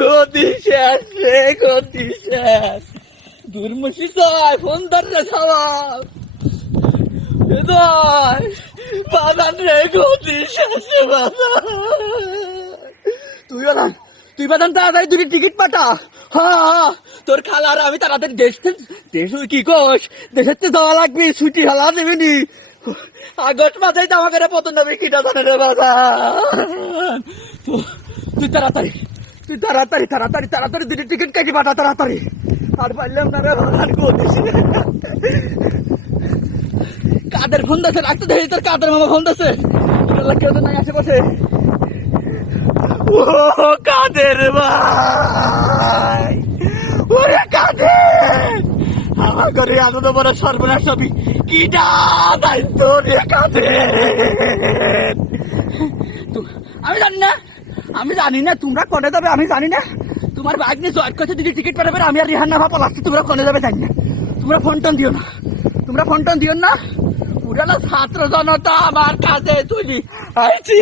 গতি শেষ রে, গতি শেষ। দুর্মুষি জয়, ফোন ধর রে সবাই। জয় বাজান রে, গতি শেষ রে বাজান। তুই বাজান তাড়াতাড়ি দুটি টিকিট পাঠা। হ্যাঁ, তোর খালার আমি তাড়াতাড়ি দেশ কি কোষ, দেশের তো যাওয়া লাগবে, ছুটি হালা দেবেনি। আগস্ট মাসেই জামা করে পতন দেবে, কিটা জানে রে বাজান। তুই তাড়াতাড়ি দুটি টিকিট কেটে পাঠা তাড়াতাড়ি। আর পারলাম না রে বাজান, কাদের ফোন দিচ্ছে, রাখতে দেখি তোর কাদের মামা ফোন দিচ্ছে। কেউ তো নাই আশেপাশে। ও কাদের ভাই, ওরে কাদের, আমার ঘরে এত বড় সর্বনাশ হবি, কিটা দায়িত্ব রে কাদের। আমি জানি না তোমরা কোনে যাবে, আমি জানি না। তোমার বাইক নিয়ে জয়েন করছে, দিদি টিকিট পাঠাবে, আমি আর রিহান না ভাবা লাগছে। তোমরা কোনে যাবে জানি না। তোমরা ফোন টোন দিও না, পুরানো ছাত্র জনতা আমার কাছে তুলি আইছি।